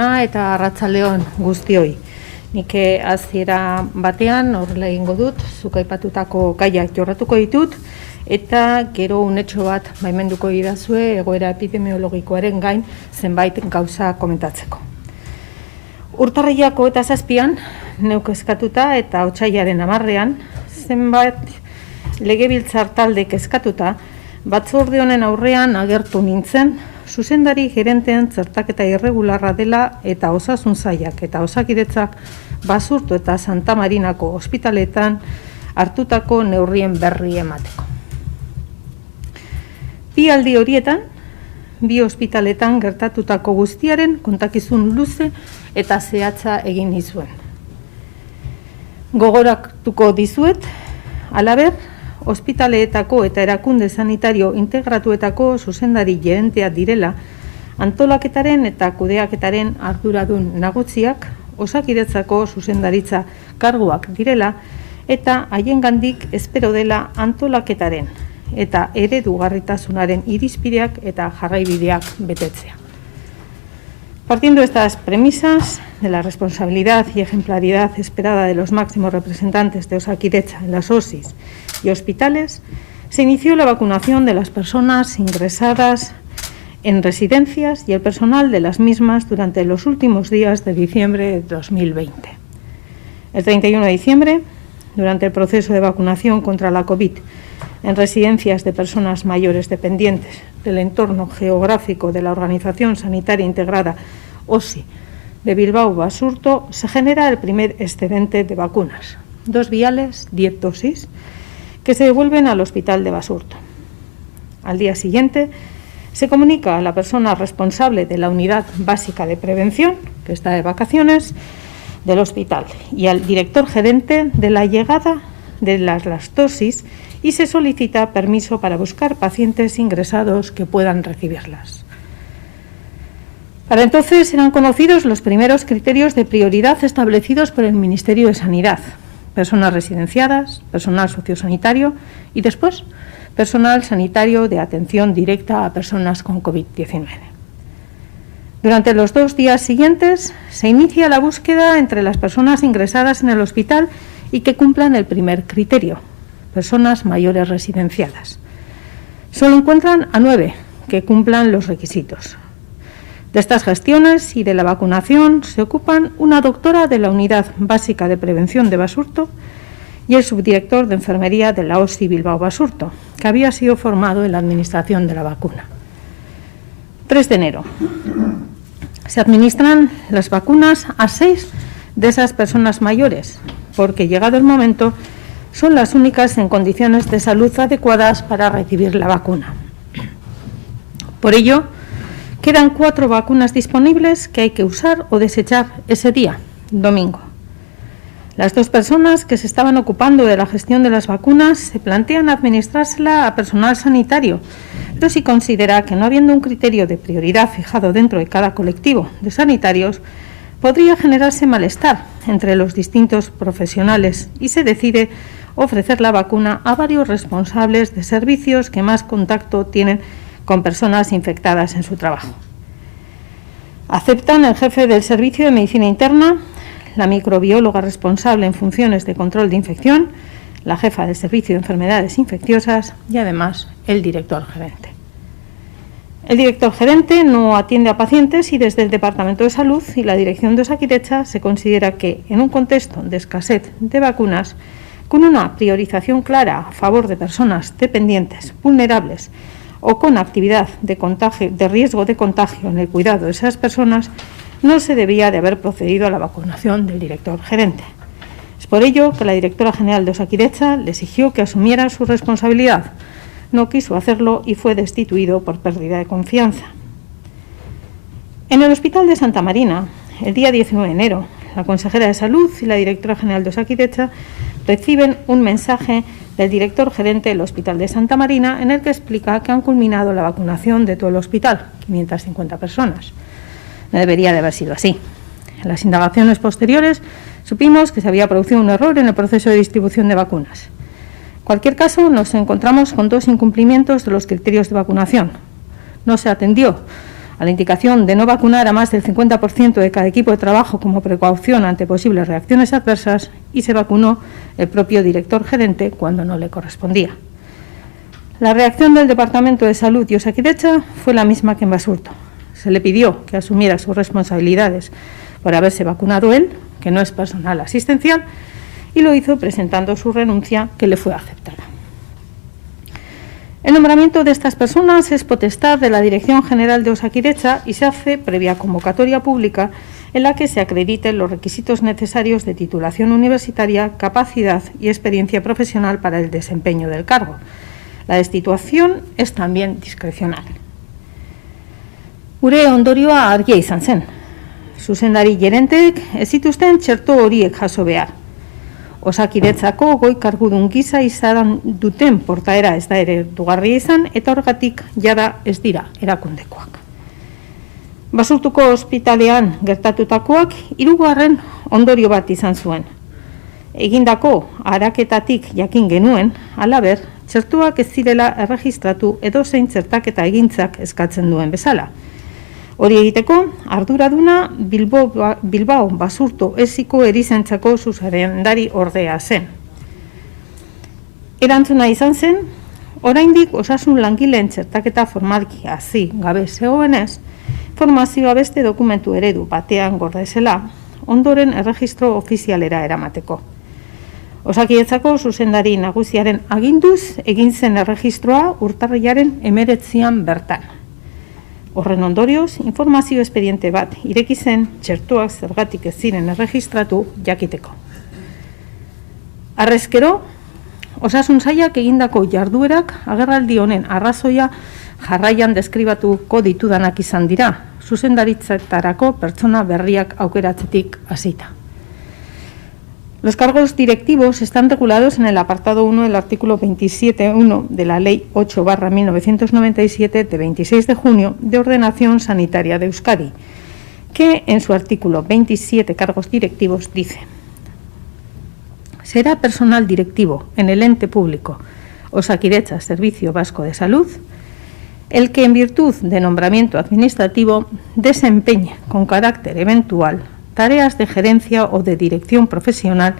Eta arratsaleon guztioi. Nik hasiera batean horrela egingo dut, zuk aipatutako gaiak jorratuko ditut, eta gero unetxo bat baimenduko didazue egoera epidemiologikoaren gain zenbait gauza komentatzeko. Urtarrilako eta 7an, neuk eskatuta eta otsailaren 10ean, zenbait legebiltzar taldek eskatuta, batzorde honen aurrean agertu nintzen, zuzendari gerenteen txertaketa irregularra dela eta osasun sailak eta osakidetzak Basurto eta Santa Marinako ospitaletan hartutako neurrien berri emateko. Bi aldi horietan, bi ospitaletan gertatutako guztiaren kontakizun luze eta zehatza egin nizuen. Gogoratuko dizuet, halaber, ospitaleetako eta erakunde sanitario integratuetako zuzendari gerentea direla, antolaketaren eta kudeaketaren arduradun nagusiak, osakidetzako zuzendaritza karguak direla, eta haiengandik espero dela antolaketaren eta eredugarritasunaren irizpideak eta jarraibideak betetzea. Partiendo de estas premisas, de la responsabilidad y ejemplaridad esperada de los máximos representantes de Osakidetza en las OSIs y hospitales, se inició la vacunación de las personas ingresadas en residencias y el personal de las mismas durante los últimos días de diciembre de 2020. El 31 de diciembre, durante el proceso de vacunación contra la COVID en residencias de personas mayores dependientes del entorno geográfico de la Organización Sanitaria Integrada OSI de Bilbao Basurto, se genera el primer excedente de vacunas, 2 viales, 10 dosis, que se devuelven al hospital de Basurto. Al día siguiente, se comunica a la persona responsable de la unidad básica de prevención, que está de vacaciones, del hospital, y al director gerente de la llegada de las dosis y se solicita permiso para buscar pacientes ingresados que puedan recibirlas. Para entonces eran conocidos los primeros criterios de prioridad establecidos por el Ministerio de Sanidad: personas residenciadas, personal sociosanitario y después personal sanitario de atención directa a personas con COVID-19. Durante los 2 días siguientes se inicia la búsqueda entre las personas ingresadas en el hospital y que cumplan el primer criterio: personas mayores residenciadas. Solo encuentran a 9 que cumplan los requisitos. De estas gestiones y de la vacunación se ocupan una doctora de la Unidad Básica de Prevención de Basurto y el subdirector de Enfermería de la OSI Bilbao Basurto, que había sido formado en la administración de la vacuna. 3 de enero. Se administran las vacunas a 6 de esas personas mayores, porque llegado el momento son las únicas en condiciones de salud adecuadas para recibir la vacuna. Por ello, quedan 4 vacunas disponibles que hay que usar o desechar ese día, domingo. Las 2 personas que se estaban ocupando de la gestión de las vacunas se plantean administrársela a personal sanitario, pero si considera que no habiendo un criterio de prioridad fijado dentro de cada colectivo de sanitarios, podría generarse malestar entre los distintos profesionales y se decide ofrecer la vacuna a varios responsables de servicios que más contacto tienen con personas infectadas en su trabajo. Aceptan el jefe del Servicio de Medicina Interna, la microbióloga responsable en funciones de control de infección, la jefa del Servicio de Enfermedades Infecciosas y además el director gerente. El director gerente no atiende a pacientes y desde el Departamento de Salud y la Dirección de Osakidetza se considera que en un contexto de escasez de vacunas, con una priorización clara a favor de personas dependientes, vulnerables o con actividad de riesgo de contagio en el cuidado de esas personas, no se debía de haber procedido a la vacunación del director gerente. Es por ello que la directora general de Osakidetza le exigió que asumiera su responsabilidad. No quiso hacerlo y fue destituido por pérdida de confianza. En el Hospital de Santa Marina, el día 19 de enero, la consejera de Salud y la directora general de Osakidetza reciben un mensaje del director gerente del Hospital de Santa Marina en el que explica que han culminado la vacunación de todo el hospital, 550 personas. No debería de haber sido así. En las indagaciones posteriores supimos que se había producido un error en el proceso de distribución de vacunas. En cualquier caso, nos encontramos con 2 incumplimientos de los criterios de vacunación. No se atendió A la indicación de no vacunar a más del 50% de cada equipo de trabajo como precaución ante posibles reacciones adversas, y se vacunó el propio director gerente cuando no le correspondía. La reacción del Departamento de Salud y Osakidetza fue la misma que en Basurto. Se le pidió que asumiera sus responsabilidades por haberse vacunado él, que no es personal asistencial, y lo hizo presentando su renuncia, que le fue aceptada. El nombramiento de estas personas es potestad de la Dirección General de Osakidetza y se hace previa convocatoria pública en la que se acrediten los requisitos necesarios de titulación universitaria, capacidad y experiencia profesional para el desempeño del cargo. La destitución es también discrecional. Gure ondorioa argia izan zen. Zuzendari gerenteek ez zituzten txerto horiek jaso behar. Osakidetzako goi kargudun gisa izan duten portaera ez da ere dugarria izan, eta horregatik jada ez dira erakundekoak. Basurtuko ospitalean gertatutakoak hirugarren ondorio bat izan zuen. Egindako araketatik jakin genuen, halaber, txertuak ez zirela erregistratu edozein txertaketa egintzak eskatzen duen bezala. Hori egiteko, arduraduna Bilbao Basurto eziko erizaintzako zuzendari ordea zen. Erantzuna izan zen, oraindik osasun langileen txertaketa formalki hasi gabe zegoenez, formazioa beste dokumentu eredu batean gordezela, ondoren erregistro ofizialera eramateko. Osakidetzako zuzendari nagusiaren aginduz egin zen erregistroa urtarrilaren 19 bertan. Horren ondorioz, informazio espediente bat ireki zen txertuak zergatik ez ziren erregistratu jakiteko. Harrezkero, osasun sailak egindako jarduerak agerraldi honen arrazoia jarraian deskribatuko ditudanak izan dira, zuzendaritzetarako pertsona berriak aukeratzetik hasita. Los cargos directivos están regulados en el apartado 1 del artículo 27.1 de la Ley 8/1997 de 26 de junio de Ordenación Sanitaria de Euskadi, que en su artículo 27 cargos directivos dice: será personal directivo en el ente público Osakidetza Servicio Vasco de Salud el que en virtud de nombramiento administrativo desempeñe con carácter eventual tareas de gerencia o de dirección profesional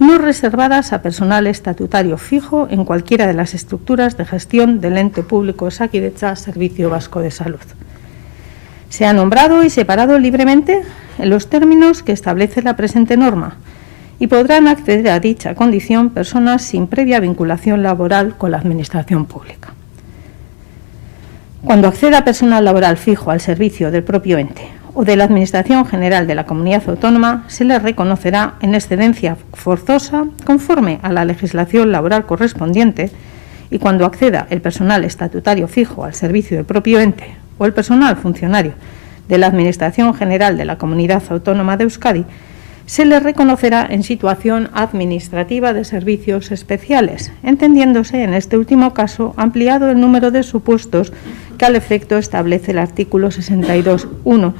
no reservadas a personal estatutario fijo en cualquiera de las estructuras de gestión del ente público Osakidetza Servicio Vasco de Salud. Se ha nombrado y separado libremente en los términos que establece la presente norma y podrán acceder a dicha condición personas sin previa vinculación laboral con la Administración pública. Cuando acceda personal laboral fijo al servicio del propio ente o de la Administración General de la Comunidad Autónoma, se le reconocerá en excedencia forzosa conforme a la legislación laboral correspondiente, y cuando acceda el personal estatutario fijo al servicio del propio ente o el personal funcionario de la Administración General de la Comunidad Autónoma de Euskadi, se le reconocerá en situación administrativa de servicios especiales, entendiéndose en este último caso ampliado el número de supuestos que al efecto establece el artículo 62.1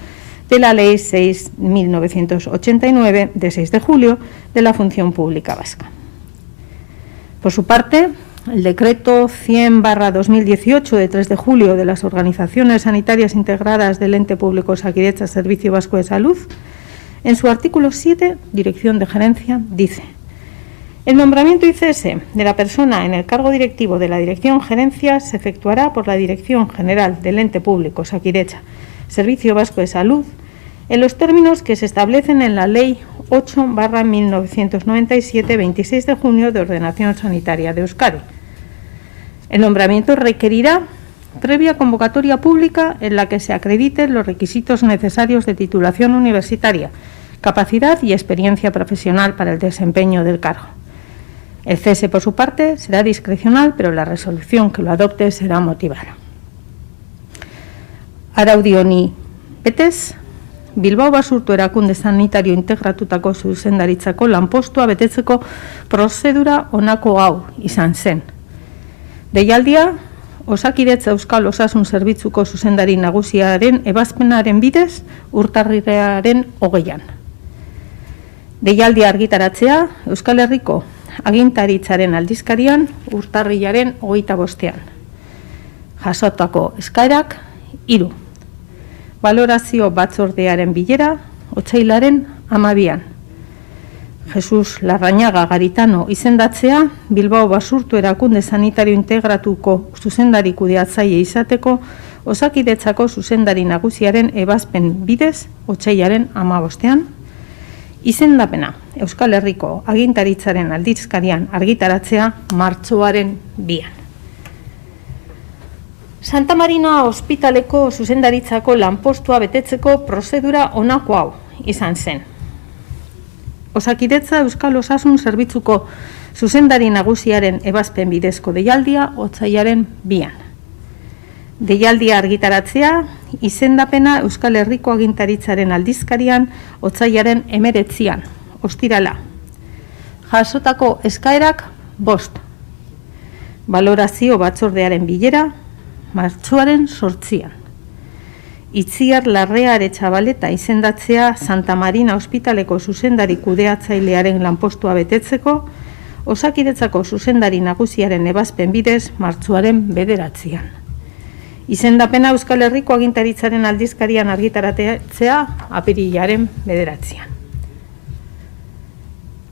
de la Ley 6.989 de 6 de julio de la Función Pública Vasca. Por su parte, el Decreto 100/2018 de 3 de julio de las Organizaciones Sanitarias Integradas del Ente Público Osakidetza Servicio Vasco de Salud, en su artículo 7, Dirección de Gerencia, dice: el nombramiento y cese de la persona en el cargo directivo de la Dirección Gerencia se efectuará por la Dirección General del Ente Público Osakidetza Servicio Vasco de Salud en los términos que se establecen en la Ley 8/1997, 26 de junio de Ordenación Sanitaria de Euskadi. El nombramiento requerirá previa convocatoria pública en la que se acrediten los requisitos necesarios de titulación universitaria, capacidad y experiencia profesional para el desempeño del cargo. El cese, por su parte, será discrecional, pero la resolución que lo adopte será motivada. Araudi honi betez, Bilbao Basurto erakunde sanitario integratutako zuzendaritzako lanpostua betetzeko prozedura honako hau izan zen. Deialdia, Osakidetza Euskal Osasun Zerbitzuko zuzendari nagusiaren ebazpenaren bidez urtarrilaren 20an. Deialdia argitaratzea Euskal Herriko agintaritzaren aldizkarian urtarrilaren 25an. Jasotako eskaerak 3. Balorazio batzordearen bilera, otsailaren 12an. Jesus Larrañaga Garitano izendatzea, Bilbao Basurto erakunde sanitario integratuko zuzendari kudeatzaile izateko, Osakidetzako zuzendari nagusiaren ebazpen bidez, otsailaren 15an. Izendapena, Euskal Herriko agintaritzaren aldizkarian argitaratzea, martxoaren 2an. Santa Marina Ospitaleko zuzendaritzako lanpostua betetzeko prozedura honako hau izan zen. Osakidetza Euskal Osasun Zerbitzuko zuzendari nagusiaren ebazpen bidezko deialdia otsailaren 2an. Deialdia argitaratzea, izendapena Euskal Herriko agintaritzaren aldizkarian otsailaren 19an, ostirala. Jasotako eskaerak 5. Balorazio batzordearen bilera, martxoaren 8an. Itziar Larrea Aretxabaleta izendatzea Santa Marina Ospitaleko zuzendari kudeatzailearen lanpostua betetzeko, Osakidetzako zuzendari nagusiaren ebazpen bidez martxoaren 9an. Izendapena Euskal Herriko agintaritzaren aldizkarian argitaratzea apirilaren 9an.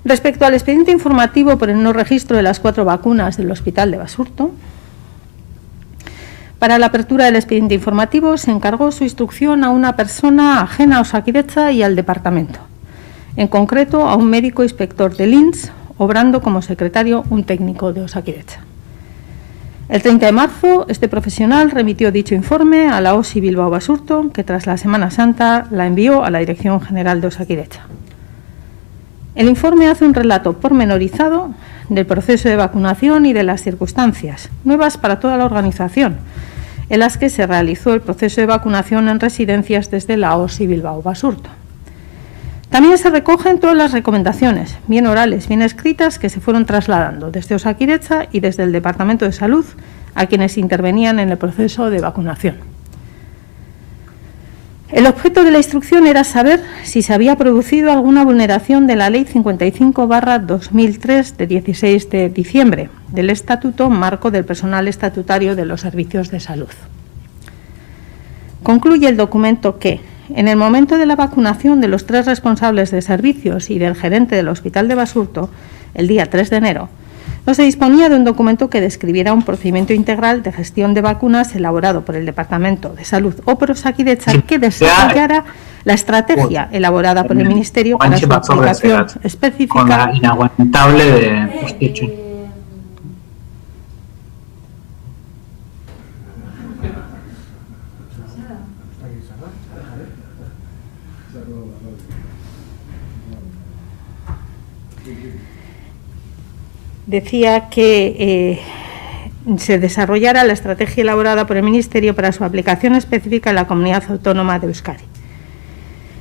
Respecto al expediente informativo por el no registro de las 4 vacunas del Hospital de Basurto, para la apertura del expediente informativo se encargó su instrucción a una persona ajena a Osakidetza y al departamento, en concreto a un médico inspector del INS, obrando como secretario un técnico de Osakidetza. El 30 de marzo, este profesional remitió dicho informe a la OSI Bilbao Basurto, que tras la Semana Santa la envió a la Dirección General de Osakidetza. El informe hace un relato pormenorizado del proceso de vacunación y de las circunstancias, nuevas para toda la organización, en las que se realizó el proceso de vacunación en residencias desde la OSI Bilbao Basurto. También se recogen todas las recomendaciones, bien orales, bien escritas, que se fueron trasladando desde Osakidetza y desde el Departamento de Salud a quienes intervenían en el proceso de vacunación. El objeto de la instrucción era saber si se había producido alguna vulneración de la Ley 55/2003 de 16 de diciembre del Estatuto Marco del Personal Estatutario de los Servicios de Salud. Concluye el documento que, en el momento de la vacunación de los 3 responsables de servicios y del gerente del Hospital de Basurto, el día 3 de enero, no se disponía de un documento que describiera un procedimiento integral de gestión de vacunas elaborado por el Departamento de Salud o por Osakidetza que desarrollara la estrategia elaborada por el Ministerio para su aplicación específica. Con la inaguantable de Decía que se desarrollara la estrategia elaborada por el Ministerio para su aplicación específica en la Comunidad Autónoma de Euskadi.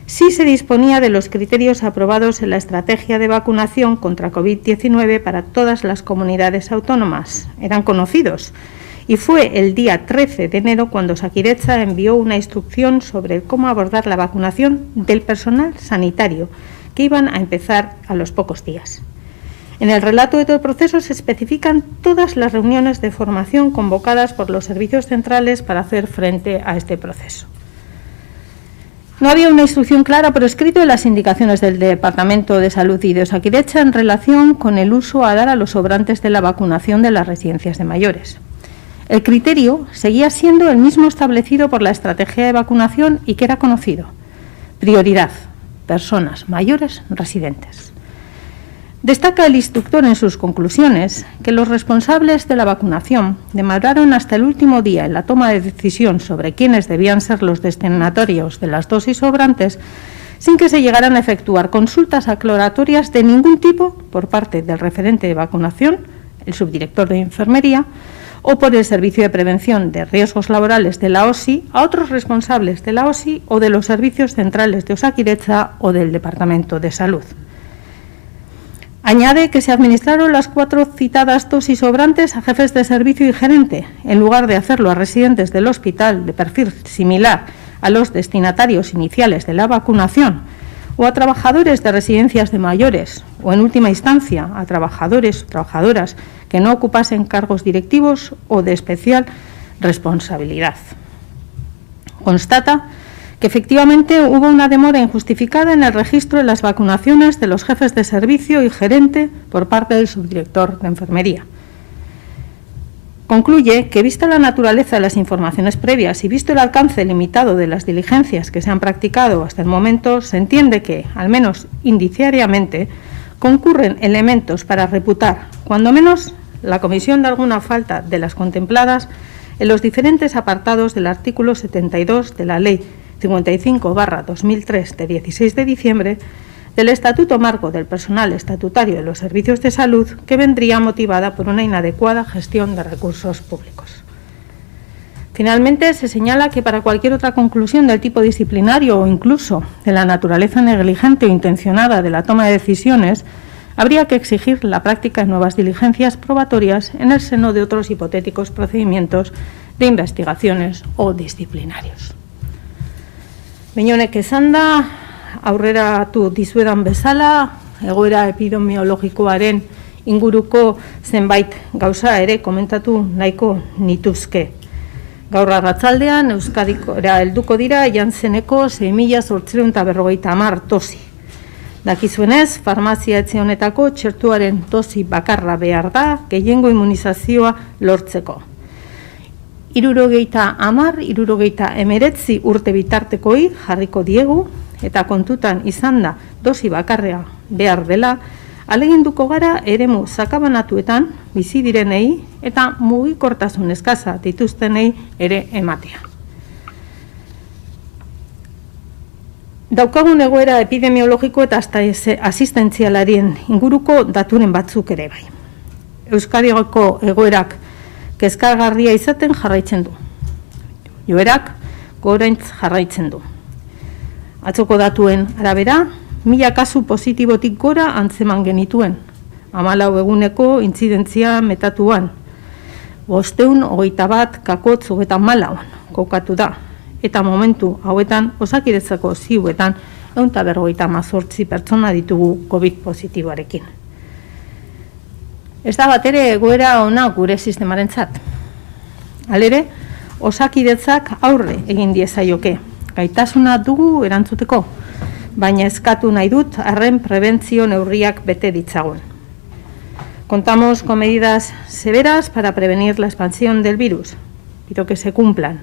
Sí se disponía de los criterios aprobados en la estrategia de vacunación contra COVID-19 para todas las comunidades autónomas. Eran conocidos. Y fue el día 13 de enero cuando Osakidetza envió una instrucción sobre cómo abordar la vacunación del personal sanitario, que iban a empezar a los pocos días. En el relato de todo el proceso se especifican todas las reuniones de formación convocadas por los servicios centrales para hacer frente a este proceso. No había una instrucción clara por escrito de las indicaciones del Departamento de Salud y de Osakidetza en relación con el uso a dar a los sobrantes de la vacunación de las residencias de mayores. El criterio seguía siendo el mismo establecido por la estrategia de vacunación y que era conocido. Prioridad: personas mayores residentes. Destaca el instructor en sus conclusiones que los responsables de la vacunación demoraron hasta el último día en la toma de decisión sobre quiénes debían ser los destinatarios de las dosis sobrantes, sin que se llegaran a efectuar consultas aclaratorias de ningún tipo por parte del referente de vacunación, el subdirector de enfermería, o por el Servicio de Prevención de Riesgos Laborales de la OSI a otros responsables de la OSI o de los servicios centrales de Osakidetza o del Departamento de Salud. Añade que se administraron las 4 citadas dosis sobrantes a jefes de servicio y gerente, en lugar de hacerlo a residentes del hospital de perfil similar a los destinatarios iniciales de la vacunación, o a trabajadores de residencias de mayores, o en última instancia a trabajadores o trabajadoras que no ocupasen cargos directivos o de especial responsabilidad. Constata que efectivamente hubo una demora injustificada en el registro de las vacunaciones de los jefes de servicio y gerente por parte del subdirector de enfermería. Concluye que, vista la naturaleza de las informaciones previas y visto el alcance limitado de las diligencias que se han practicado hasta el momento, se entiende que, al menos indiciariamente, concurren elementos para reputar, cuando menos, la comisión de alguna falta de las contempladas en los diferentes apartados del artículo 72 de la Ley 55/2003 de 16 de diciembre del Estatuto Marco del Personal Estatutario de los Servicios de Salud, que vendría motivada por una inadecuada gestión de recursos públicos. Finalmente, se señala que para cualquier otra conclusión del tipo disciplinario o incluso de la naturaleza negligente o intencionada de la toma de decisiones, habría que exigir la práctica de nuevas diligencias probatorias en el seno de otros hipotéticos procedimientos de investigaciones o disciplinarios. Beñonek esanda, aurreratu dizuedan bezala, egoera epidemiologikoaren inguruko zenbait gauza ere komentatu nahiko nituzke. Gaur arratsaldean Euskadikora helduko dira Jansseneko 6.850 dosi. Dakizuenez, farmazia etxe honetako txertuaren dosi bakarra behar da gehiengo immunizazioa lortzeko. 70-69 urte bitartekoi jarriko diegu, eta kontutan izan da dosi bakarrea behar dela, aleginduko gara eremu sakabanatuetan bizi direnei eta mugikortasun eskasa dituztenei ere ematea. Daukagun egoera epidemiologiko eta asistentzialarien inguruko daturen batzuk ere bai. Euskadiko egoerak kezkagarria izaten jarraitzen du. Joerak gorantz jarraitzen du. Atzoko datuen arabera, 1000 kasu positibotik gora antzeman genituen. 14 eguneko intzidentzia metatuan. 521 kakotz 34 kokatu da. Eta momentu hauetan Osakidetzako ziuetan 158 pertsona ditugu COVID positiboarekin. Ez da batere egoera ona gure sistemarentzat. Halere, Osakidetzak aurre egin diezaioke. Gaitasuna dugu erantzuteko, baina eskatu nahi dut arren prebentzio neurriak bete ditzagun. Contamos con medidas severas para prevenir la expansión del virus. Pido que se cumplan.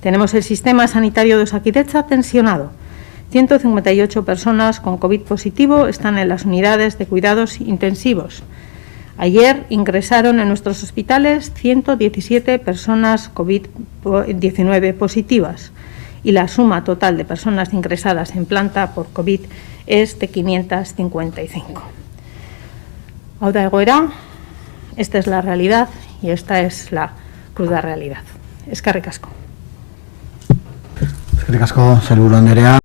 Tenemos el sistema sanitario de Osakidetza tensionado. 158 personas con COVID positivo están en las unidades de cuidados intensivos. Ayer ingresaron en nuestros hospitales 117 personas COVID-19 positivas y la suma total de personas ingresadas en planta por COVID es de 555. Hau da egoera, esta es la realidad y esta es la cruda realidad. Eskerrik asko. Eskerrik asko, sailburu andrea.